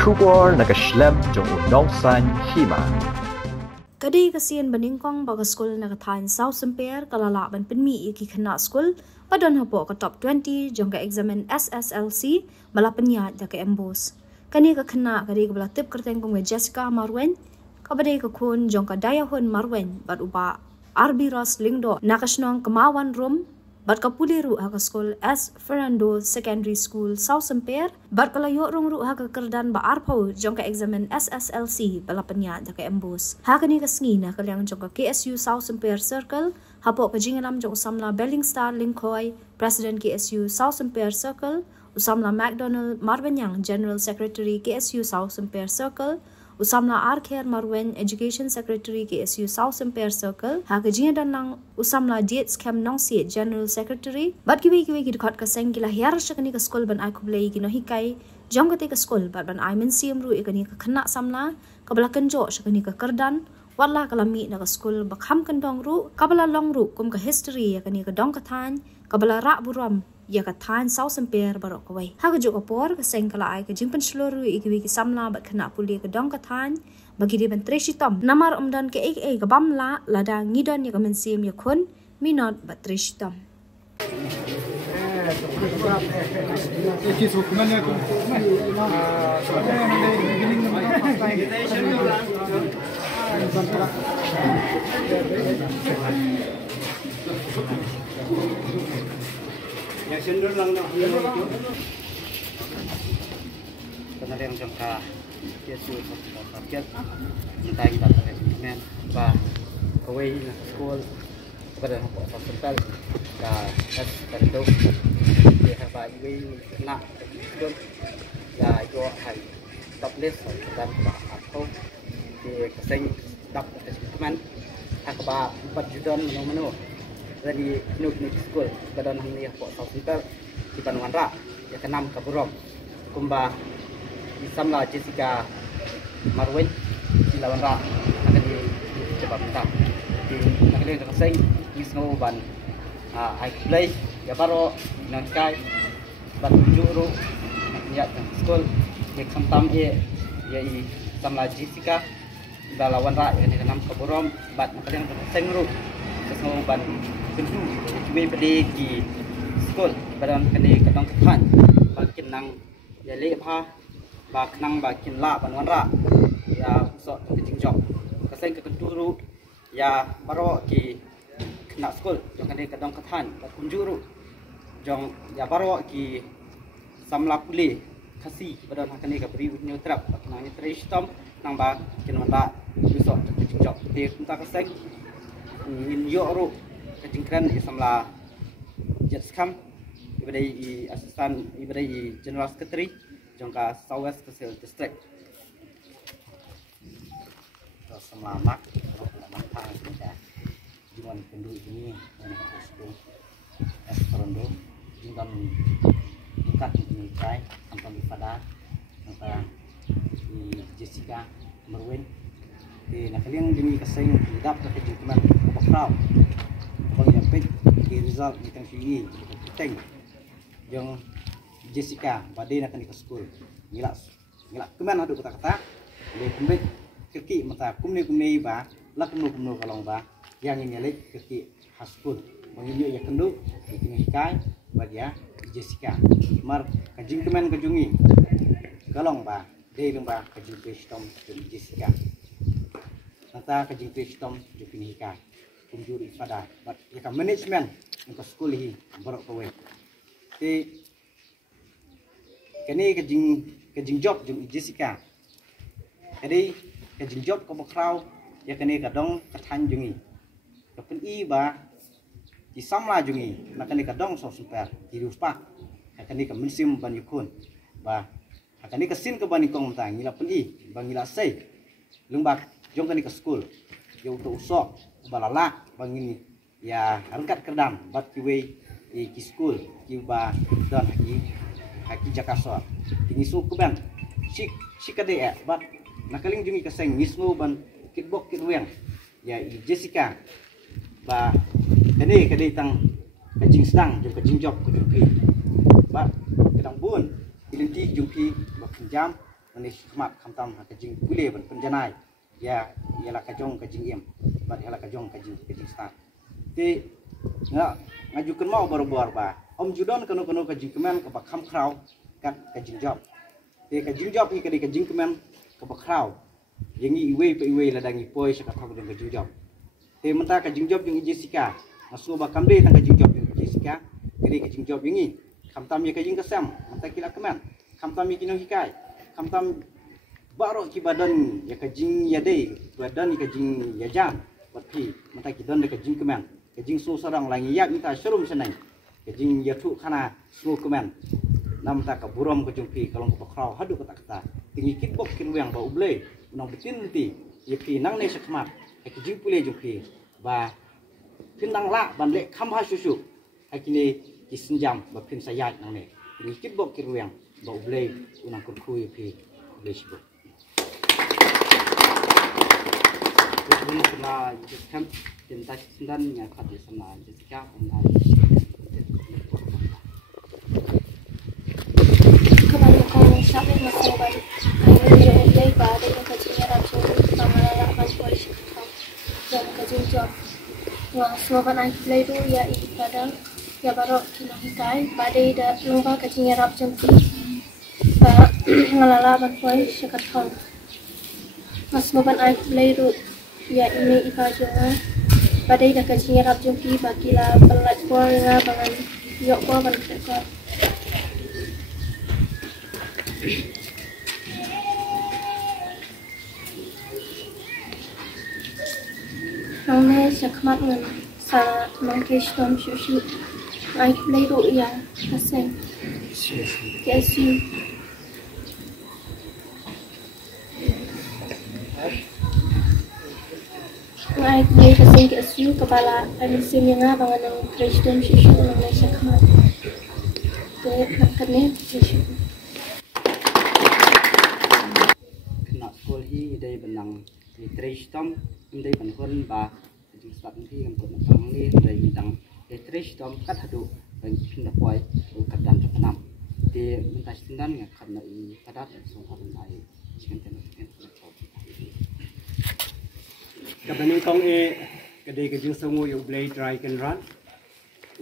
Kubor nakaslab jong unongsan hima. Kadi kasian beningkong baga skul nakatain South Semper kalala ban penmi iki kena skul padon hapo ke top 20 jong ka examen SSLC malapenya jaka embos. Kani ka kena kadi ka belatip kerteng kong Jessica Marwen kabade ka kun jong ka dayahun Marwen bat uba RB Ross Lingdo nakasnong kemawan room bat kapuliru haka skul S. Fernando Secondary School South Semper bat kalayo rongru haka kerdan ba arpo jong ka examen SSLC balapanya jaka embos. Haka ni kasngi na kalyang jong ka KSU South Semper Circle hapo ka jingalam jong usamla Bellingstar Lingkoy President KSU South Semper Circle usamla McDonald Marwenyang General Secretary KSU South Semper Circle usamla Arkher Marwen Education Secretary KSU South Semper Circle haka jingadan lang usamla Dietz Kem Nongsi General Secretary bat kiwi gidkot ka seng gila hiar shakani ka skol ban ai kublai gino hikai jong ka skol bat ban ai men siam ru ikani ka kena samla kabla kenjo shakani ka kerdan wala kalami na ka skol bakham kandong ru kabla long ru kum ka history yakani ka dong ka than kabla ra buram ya ka than South Semper barok kawai haka jo ka por ka seng kala ai ka jingpan shloru ikiwi ki samla bat kena puli ka dong ka than bagi di ban treshitom namar umdan ke ek ka bamla lada ngidon ya ka men siam ya khun minot bat treshitom yang sendiri lang na karena yang jangka Yesus paket kita kita men ba kawai na school pada hospital ka kas kando dia ba iwi na school ya yo hai top list dan ba atau di kasing top teman hak ba 4 juta menu dari nuk school badan hangni po South Semper di Panuan Ra ya kenam kaburom kumba di samla Jessica Marwen di lawan Ra akan di coba minta di nakali ka kasing is no ban I play ya baro nang kai bat juru ya school di kantam ye ya i samla Jessica di lawan Ra ya kenam kaburom bat nakali ka kasing ru kesno ban tentu cuba pergi sekolah badan kene kadang ketan bakin nang ya lepha bak nang bakin la banwan ra ya so keting job kaseng ke kenturu ya baro ki kena sekolah jong kene kadang ketan kunjuru jong ya baro ki samla puli kasi badan kene ka beri unyu trap nang ni tristom nang ba kinwan ra so keting job de kunta kaseng in yo ru kejingkran samla jetskam ibadai asisten ibadai general secretary jongka Southwest Council District samla mak tang kita juan penduduk ini untuk Esperando dengan tingkat ini kai sampai pada sampai Jessica Marwen di nakaliang demi kasing hidap ke kejingkran bakrau kalau yang pek di result di tang sini teng yang Jessica badai nak ke school ngilak keman ada kata-kata le kembek keki mata kumne ba la kumno kalong ba yang ini lek keki school menginyo ya kendu ini kai badia Jessica mar kajing keman kajungi kalong ba dei ba kajing pestom Jessica nata kajing pestom di kai kunjuri pada but ya ka management untuk sekolah ini barok kowe ti kini kejing job jung Jessica jadi kejing job ko bakrau ya kini kadong kathan jungi kapen i ba di samla jungi na kini kadong so super di ruspa kini ka mensim ban yukun ba kini kesin ke banikong mtang ngila pen i bangila sei lungbak jong kini ke school yo to usok balala bangini ya angkat kerdam bat kiwe ki school ki ba don haki Jakarta ini su kuban sikade ya bat nakaling jungi kaseng ngismu ban kitbok kitweng ya Jessica ba kade tang kajing sedang jung kajing job kujung pi ba kedang bun ilinti jung pi ba jam ini khmat khamtam ha kajing pule ban penjanai ya ialah kajong kajing im bat ialah kajong kajing start ti ngajukan mau baru-baru ba om judon kono kajing kemen ke bak kham krau kat kajing job ti kajing job i kajing kemen ke bak krau yang iwe la dangi poi sakat thok dengan kajing job ti menta kajing job yang Jessica masu ba kamde tang kajing job yang Jessica kajing job yang khamtam ya kajing kesam menta kila kemen khamtam ya kinong hikai khamtam baru ki badan ya kajing ya dei badan kajing ya jam bat pi menta kidon de kajing kemen kajing su sarang langi yak minta serum senai kajing ya thu khana su kemen nam ta ka burom kajing pi kalong ko kraw hadu ko takta tingi kit bok kin wang ba uble nong betin ti ya pi nang ne sakmat kajing pule jung pi ba pin nang la ban le kham ha susu hakini kisinjam ba pin sayat nang ne tingi kit bok kin wang ba uble unang ko khu ya pi leisbo ini kena jadikan cinta sendirinya pada sana jika kebanyakan sampai masalah yang mulai pada yang kecilnya racu pengelola bantuan sekolah yang kecil job wah semua anak play tu ya ibadah ya baru kena hikai pada ida lomba kecilnya racu pengelola bantuan sekolah mas semua anak play tu ya ini ibadah pada ida kecilnya racu bagilah pelat kuah bangan yok kuah banget kuah Nangnya sakmat ngan sa mangkish tom sushi ai play ro ya kasen kesu ai play kasen kesu kepala anisim yang bangan nang kish tom sushi nangnya sakmat te nakane sushi kena sekolah hi dai benang di Tristom dai ban kon ba di start ni kan kon tang ni dai bintang di Tristom kat hadu ban pindah poi kat dan terkenam di mentas tindan ya karena i padat so harun ai chicken kabani kong kadai kajing sangu yu blade dry can run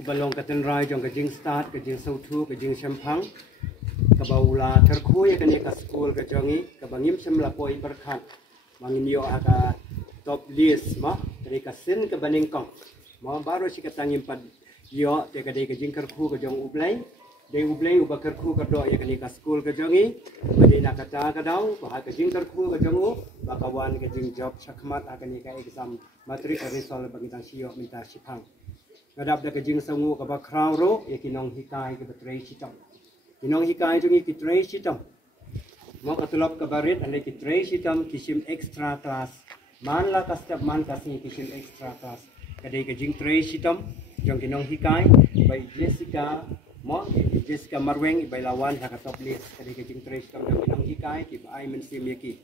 ubalong katen rai jong kajing start kajing sautu kajing champang kabaula terkhu ya kan ka school ka jongi kabangim semla poi berkhat mangin yo aga top list ma dari ka sin ka baning kong ma baru si katangim pad yo te ka dei ka jing kerkhu ka jong ublai dei ublai uba kerkhu ka do ya kan ka school ka jongi badi na kata ka daw ba ka jing kerkhu ka jongu ba kawan ka jing job sakmat akan ka exam matrik result bagitang siyo minta sipang ngadap da ka jing sangu ka ba kraw ro ya kinong hikai ka betrei sitong inong hikai jungi kitray sitam mo katulop kabarit ane kitray sitam kisim extra class man la kastap man kasi kisim extra class kadai kajing tray sitam jong kinong hikai by Jessica mo Jessica Marweng by lawan ha top list kadai kajing tray sitam jong kinong hikai ki ai mensim yaki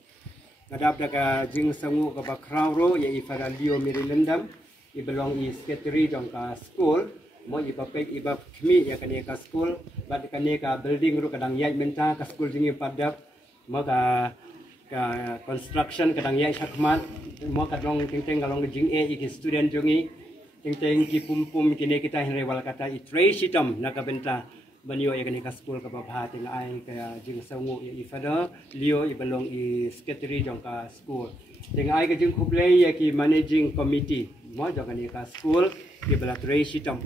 ngadap da kajing sangu ka bakraw ro ya ifara lio mirilendam i belong i secretary jong ka school mo iba pek iba kmi ya kane ka school bad kane ka building ru kadang yai menta ka school jingi padap mo ka construction kadang yai sakmat mo ka dong teng galong jing iki student jungi teng ki pum kine kita henre wal kata i tray sitam na ka benta banyo ya kane ka school ka babha teng ai ka jing sangu ya ifada leo i belong i secretary jong ka school teng ai ka jing khublei ya ki managing committee mo jong kane ka school i bela tray sitam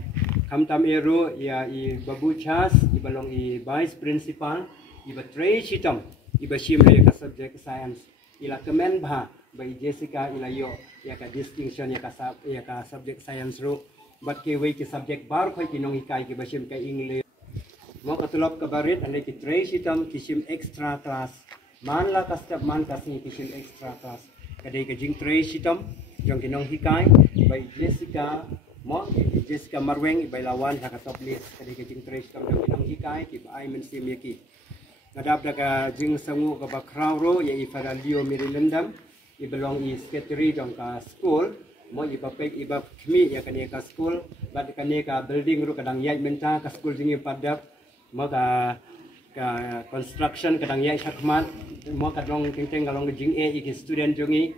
Kamtam eru ya i babu chas i balong i vice principal i batray sitam i bashimre ka subject science ila kemen bha by Jessica ila yo ya ka distinction ya ka subject science ro bat ke we ki subject bar khoi kinong ikai ki bashim ka english mo katulop ka barit ane ki tray sitam kisim extra class man la kastap man kasi kisim extra class kadai ka jing tray sitam jong kinong hikai by Jessica mo Jessica Marweng by lawan ha ka top list kadai ka jing tray sitam jong kinong hikai ki ai mensim yaki ngadap da ka jing sangu ka bakraw ro ya ifara lio mirilendam i belong i secretary jong ka school mo iba pek iba kmi ya kane ka school bad kane ka building ru kadang yai menta ka school jingi padap mo ka construction kadang yai sakmat mo kadong teng kalong jing iki student jongi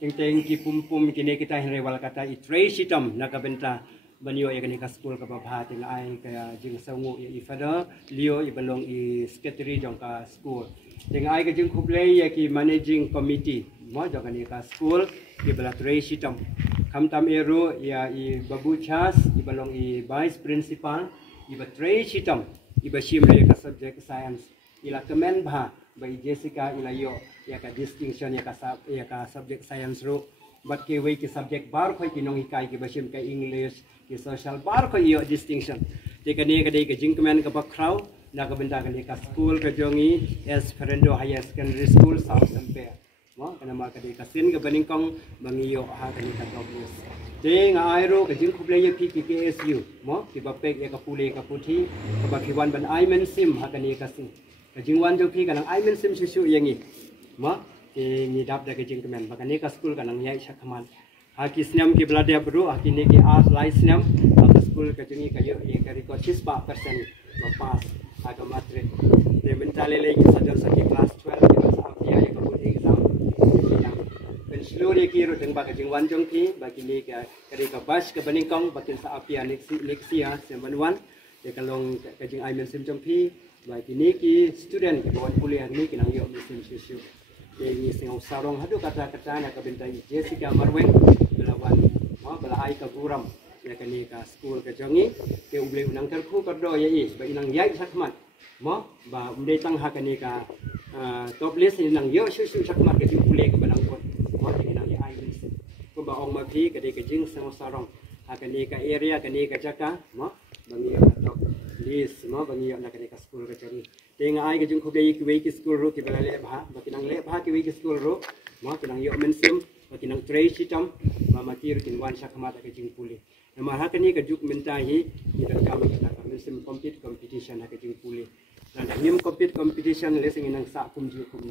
teng ki pum kini kita henrewal kata i tresitam nakabenta banyo ya kani ka school ka babha teng ai ka jing sangu i father leo i balong i secretary jong ka school teng ai ka jing khublei ya ki managing committee mo jong kani ka school ki bala tresitam kamtam eru ya i babu chas i balong i vice principal i ba tresitam i ba shimre ka subject science ila kemen bha by Jessica ilayo ya ka distinction ya ka subject science ro but ke we ki subject bar khoi ki nong hikai ki bashim ka English ki social bar khoi yo distinction te ka ne ka dei ka jingkmen ka bakrau na ka benda ka ne ka school ka jongi Esperando Higher Secondary School South Samper mo kana ma ka dei ka sin ka baningkong bangiyo ha ka ne ka dobles te nga airo ka jing khuble ye pi ki KSU mo ki bapek ya ka pule ka puthi ka bakhiwan ban ai men sim ha ka ne ka sin kajingwan jo pi kanang aimen sim shu yangi ma ke ni dap da kajing kemen bakane ka school kanang yai shakhaman ha ki snam ki blade bro ha ki ne ki art lai snam ha ka school kajingi kayo ye ka record 6% ba pass ha ka matric de mentale le ki sajal saki class 12 ki basa apia ya ka put exam ben slowly ki ro teng ba kajingwan jong pi ba ki ne ka ka bas ka baningkong bakin sa apia next year semen 1 de kalong kajing aimen sim jong pi baik ini ki student ki bawan kuliah ni ki nang yo mesin susu ini sing sarong hadu kata-kata nak bentai Jessica Marweng belawan ma bela ai ka guram ya kani ka school ka jongi ke uble unang terku kerdo ya is ba inang yai sakmat ma ba umde tang ha kani ka top list inang yo susu sakmat ke kuliah ka banang kon ma ki nang ai mesin ko ba ong ma phi ka de ka jing sing sarong ha kani ka area kani ka jaka ma bangi top list ma bangi yo nak ka school ka jongi teng ai ka jing khobei ki wei ki school ro ki bala le bha bakinang le bha ki wei ki school ro ma kinang yo mensim bakinang tray sitam ma matir kin wan sakmat ka jing puli ma ha kani ka juk mentahi kita kami ka mensim competition ha ka jing puli dan nim competition le sing inang sa kum ju kum